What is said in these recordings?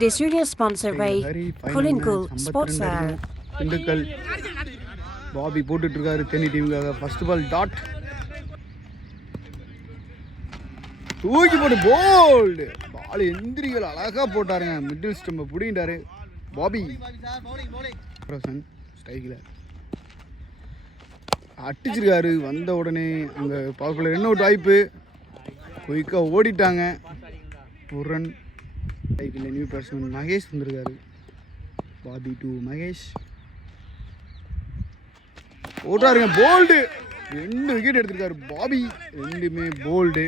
This video is sponsored by Kulingul Sportswear. Dindigul Bobby போட்டுட்டு இருக்காரு Theni டீமுக்காக. First ball dot தூக்கி போட்டு போல்டு. பால் எந்திரிகள் அழகா போட்டாருங்க. Middle ஸ்டம்பை பிடிங்கிட்டாரு Bobby. ஸ்ட்ரைக்கில் அடிச்சிருக்காரு. வந்த உடனே அங்கே பவர்ஃபுல்லாக ரன் அவுட் வாய்ப்பு. குயிக்காக ஓடிட்டாங்க. ஒரு ரன். ஸ்ட்ரைக்கில் நியூ பேட்ஸ்மேன் மகேஷ் வந்திருக்காரு. பாபி டு மகேஷ் ஓட்டாருங்க. போல்டு. 2 விக்கெட் எடுத்திருக்காரு பாபி. 2மே போல்டு.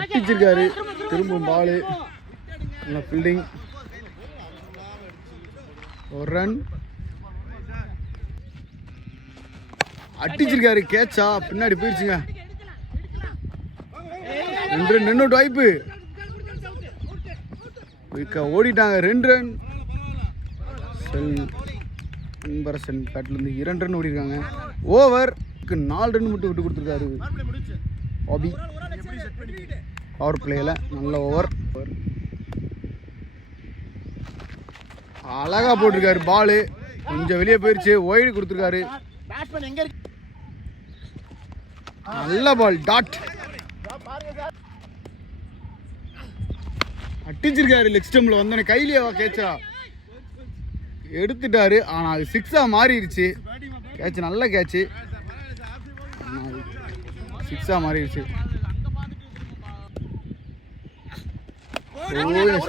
அடிச்சிருக்காரு. திரும்ப பாலு. ஃபீல்டிங். ஒரு ரன். அடிச்சிருக்காரு. கேட்சா பின்னாடி போயிடுச்சுங்க. 2 ரன் நின்னோட்டு வாய்ப்பு. ஓடிட்டாங்க. 2 ரன். அன்பரசன் பேட்லேருந்து 2 ரன் ஓடிருக்காங்க. ஓவருக்கு 4 ரன் மட்டும் விட்டு கொடுத்துருக்காரு பாபி. பவர் பிளேயில் நல்ல ஓவர். அழகா போட்டிருக்காரு பாலு. கொஞ்சம் வெளியே போயிடுச்சு. ஒய்டு கொடுத்துருக்காரு. நல்ல பால் டாட். அடிச்சிருக்காரு. லெக் ஸ்டம்பில் வந்தோடனே கையிலேயே கேட்சா எடுத்துட்டாரு. ஆனால் அது 6-ஆ மாறிடுச்சு. கேட்ச் நல்ல கேட்சு. 6-ஆ மாறிடுச்சு.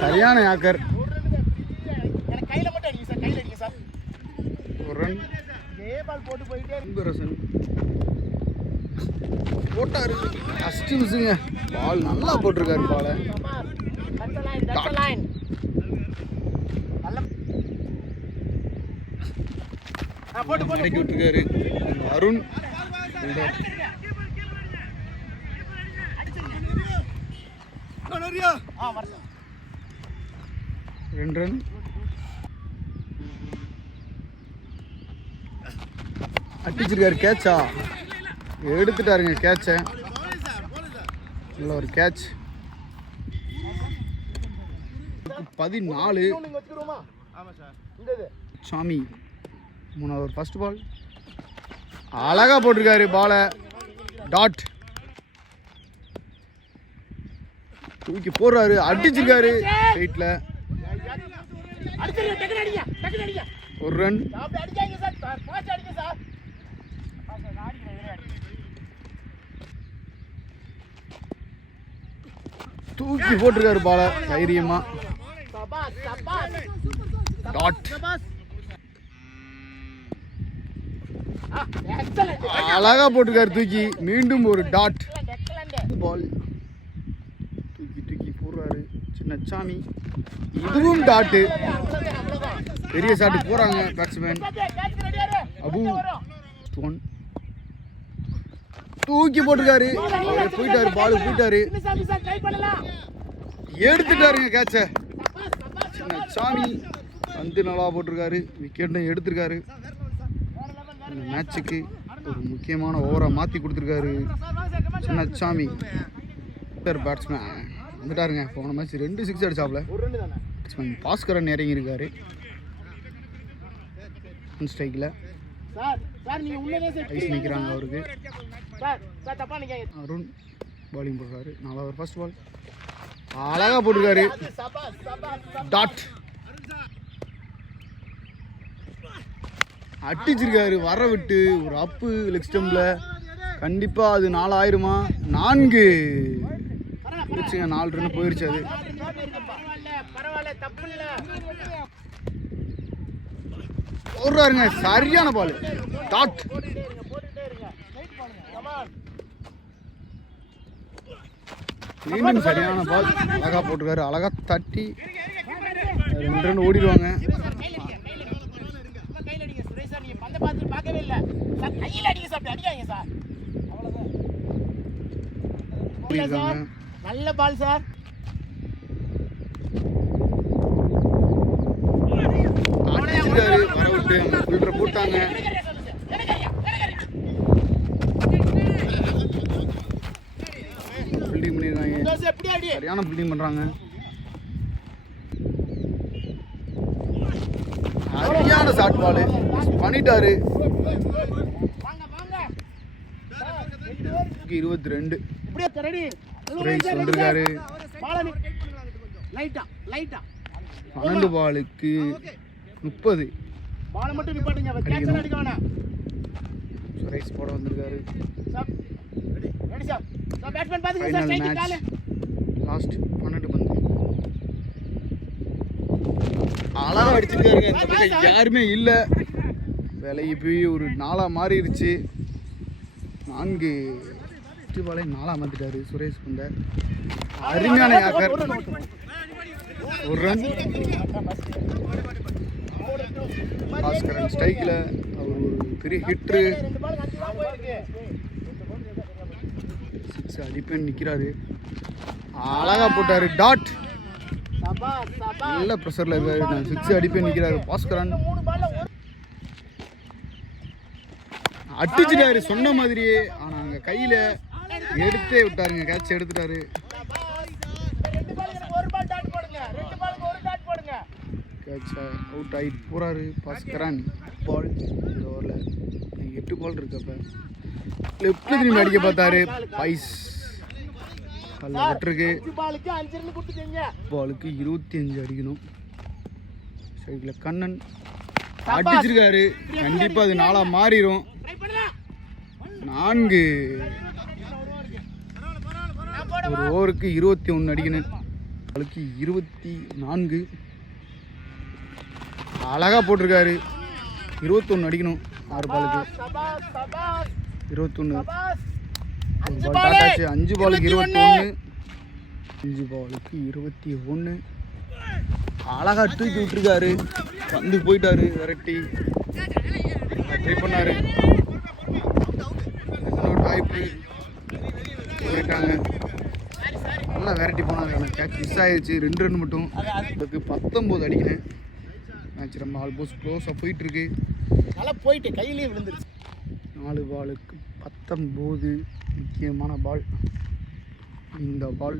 சரியான யாக்கர். ஒரு ரன். போட்டாரு. ஃபர்ஸ்ட் மிஸ்ஸுங்க. பால் நல்லா போட்டிருக்காரு. பாலை இறக்கி விட்டுருக்காரு அருண். 2 ரன். அடிச்சிருக்காரு. கேட்சா எடுத்துட்டாருங்க. கேட்சை நல்ல ஒரு கேட்ச். 14. சாமி 3வது ஃபர்ஸ்ட் பால். அழகா போட்டிருக்காரு பாலை. டாட். தூக்கி போடுறாரு. அடிச்சிருக்காரு வெயிட்ல. ஒரு ரன். தூக்கி போட்டிருக்காரு பாலை தைரியமா. டாட். அழகா போட்டிருக்காரு தூக்கி. மீண்டும் ஒரு டாட். பால் தூக்கி தூக்கி போடுறாரு சின்னசாமி. இதுவும் டாட்டு. பெரிய ஷாட்டு போறாங்க பேட்ஸ்மேன். அபு தூக்கி போட்டிருக்காரு. போயிட்டாரு. பால் போயிட்டாரு. எடுத்துட்டாருங்க கேட்ச. சின்னசாமி வந்து நல்லா போட்டிருக்காரு. விக்கெட்டும் எடுத்திருக்காரு. இந்த மேட்சுக்கு ஒரு முக்கியமான ஓவரை மாற்றி கொடுத்துருக்காரு சின்னசாமி. பேட்ஸ்மேன் வந்துட்டாருங்க. போன மேட்ச் 2 6 அடிச்சாப்ல. பேட்ஸ்மேன் பாஸ்கரன் இறங்கியிருக்காரு ஸ்ட்ரைக்கில். ஐஸ் நிற்கிறாங்க அவருக்கு. அருண் பாலிங் போடுறாரு. 4வது ஃபர்ஸ்ட் பால். அழகா போட்டிருக்காரு. டாட். அடிச்சிருக்காரு. வர விட்டு ஒரு அப்பு லெக் ஸ்டம்பில். கண்டிப்பாக அது 4 ஆயிருமா? 4 போயிடுச்சுங்க. 4 ரன் போயிடுச்சு. அது போடுறாருங்க. சரியான பால். டாட். மீண்டும் சரியான பால். அழகா போட்டிருக்காரு. அழகா தட்டி 2 ரன் ஓடிடுவாங்க. நல்ல பால் சார். அடிச்சிருக்காரு. வர விட்டு ஃபில்டரை போட்டாங்க. சரியான ஃபீல்டிங் பண்ணுறாங்க. சரியான ஷாட் பால் பண்ணிட்டாரு. 22 சுரேஷ் வந்திருக்காரு. 12 பாலுக்கு 30 அடிக்கணும். சுரேஷ் போட வந்திருக்காரு. ஃபைனல் மேட்ச் லாஸ்ட் 12 பந்து அழகா அடிச்சிருக்காருங்க. இந்த பக்கம் யாருமே இல்லை. விலகி போய் ஒரு 4 மாறிடுச்சு. 4 பாலை 4 மாத்திட்டாரு சுரேஷ் குந்தர். அருமையான யாக்கர். ஒரு ரன். பாஸ்கரன் ஸ்ட்ரைக்கில் அவர் ஒரு பெரிய ஹிட்ரு. 6 அடிப்பேன் நிற்கிறாரு. அழகா போட்டாரு. டாட் நல்ல ப்ரெஷரில் இருக்காரு. நான் 6 அடிப்பேன் நிற்கிறாரு பாஸ்கரன். அடிச்சிட்டாரு சொன்ன மாதிரியே. ஆனால் அங்கே கையில் எடுத்தே விட்டாருங்க. கேட்ச் எடுத்துட்டாரு. கேட்ச் அவுட் ஆகிட்டு போகிறாரு பாஸ்கரன். பால் இந்த ஓவரில் 8 பால் இருக்கப்ப லெஃப்ட் திரும்பி அடிக்க பார்த்தாரு. பைஸ் அதில் விட்டுருக்கு. பாலுக்கு 25 அடிக்கணும். சைடில் கண்ணன் அடிச்சிருக்காரு. கண்டிப்பாக அது 4 மாறிடும். 4 ஒரு ஓவருக்கு 21 அடிக்கணும். பாலுக்கு 24 அழகா போட்டிருக்காரு. 21 அடிக்கணும். 6 பாலுக்கு 21. 5 பாலுக்கு 21. 5 பாலுக்கு 21 அழகா தூக்கி விட்டுருக்காரு. வந்து போயிட்டாரு. விரட்டி ட்ரை பண்ணாரு. வாய்ப்பு போயிட்டாங்க. நல்லா விரட்டி போனாங்க. கேட்ச் மிஸ் ஆயிடுச்சு. 2 ரன் மட்டும். அதுக்கு 19 அடிக்கணும். மேட்ச் ரொம்ப ஆல்மோஸ்ட் க்ளோஸாக போயிட்டுருக்கு. நல்லா போயிட்டு கையிலே விழுந்துருச்சு. 4 பாலுக்கு 19 முக்கியமான பால். இந்த பால்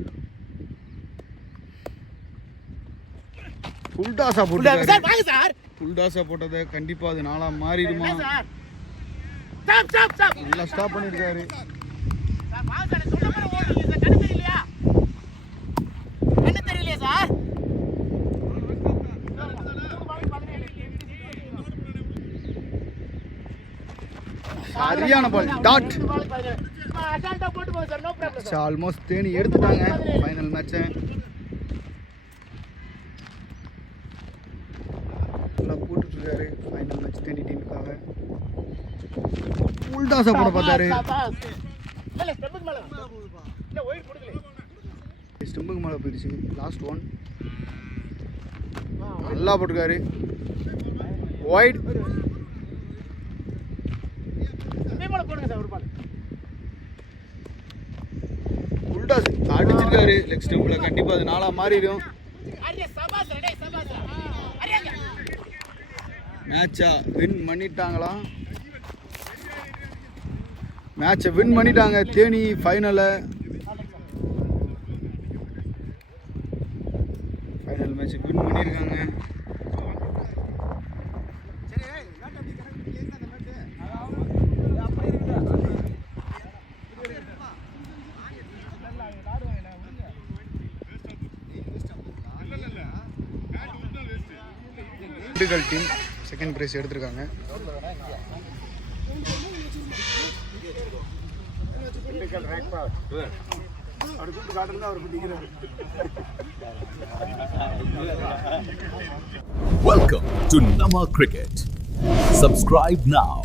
ஃபுல்டாஸா போட்டு ஃபுல்டாஸா போட்டதை கண்டிப்பாக அது 4 மாறிடுமா? நல்லா ஸ்டாப் பண்ணியிருக்காரு. சரியான பால். டாட் ஆல்மோஸ்ட் தேனி எடுத்துட்டாங்க ஃபைனல் மேட்சை. நல்லா போட்டுட்ருக்காரு ஃபைனல் மேட்ச் தேனி டீமுக்காக. ஃபுல்டாஸா போட பார்த்தாரு. ஸ்டெம்புக்கு மேலே போயிடுச்சு. லாஸ்ட் 1 நல்லா போட்டிருக்காரு. ஒயிட் ஃபுல்டாஸ் அடிச்சிருக்காரு. லெக் ஸ்டெம்பில் கண்டிப்பாக அது 4 மாறிடும். மேட்சா வின் பண்ணிட்டாங்களா? மேட்சை வின் பண்ணிட்டாங்க தேனி. ஃபைனல் மேட்ச் வின் பண்ணியிருக்காங்க. திண்டுக்கல் டீம் செகண்ட் பிரைஸ் எடுத்திருக்காங்க. Welcome to Nama Cricket. Subscribe now.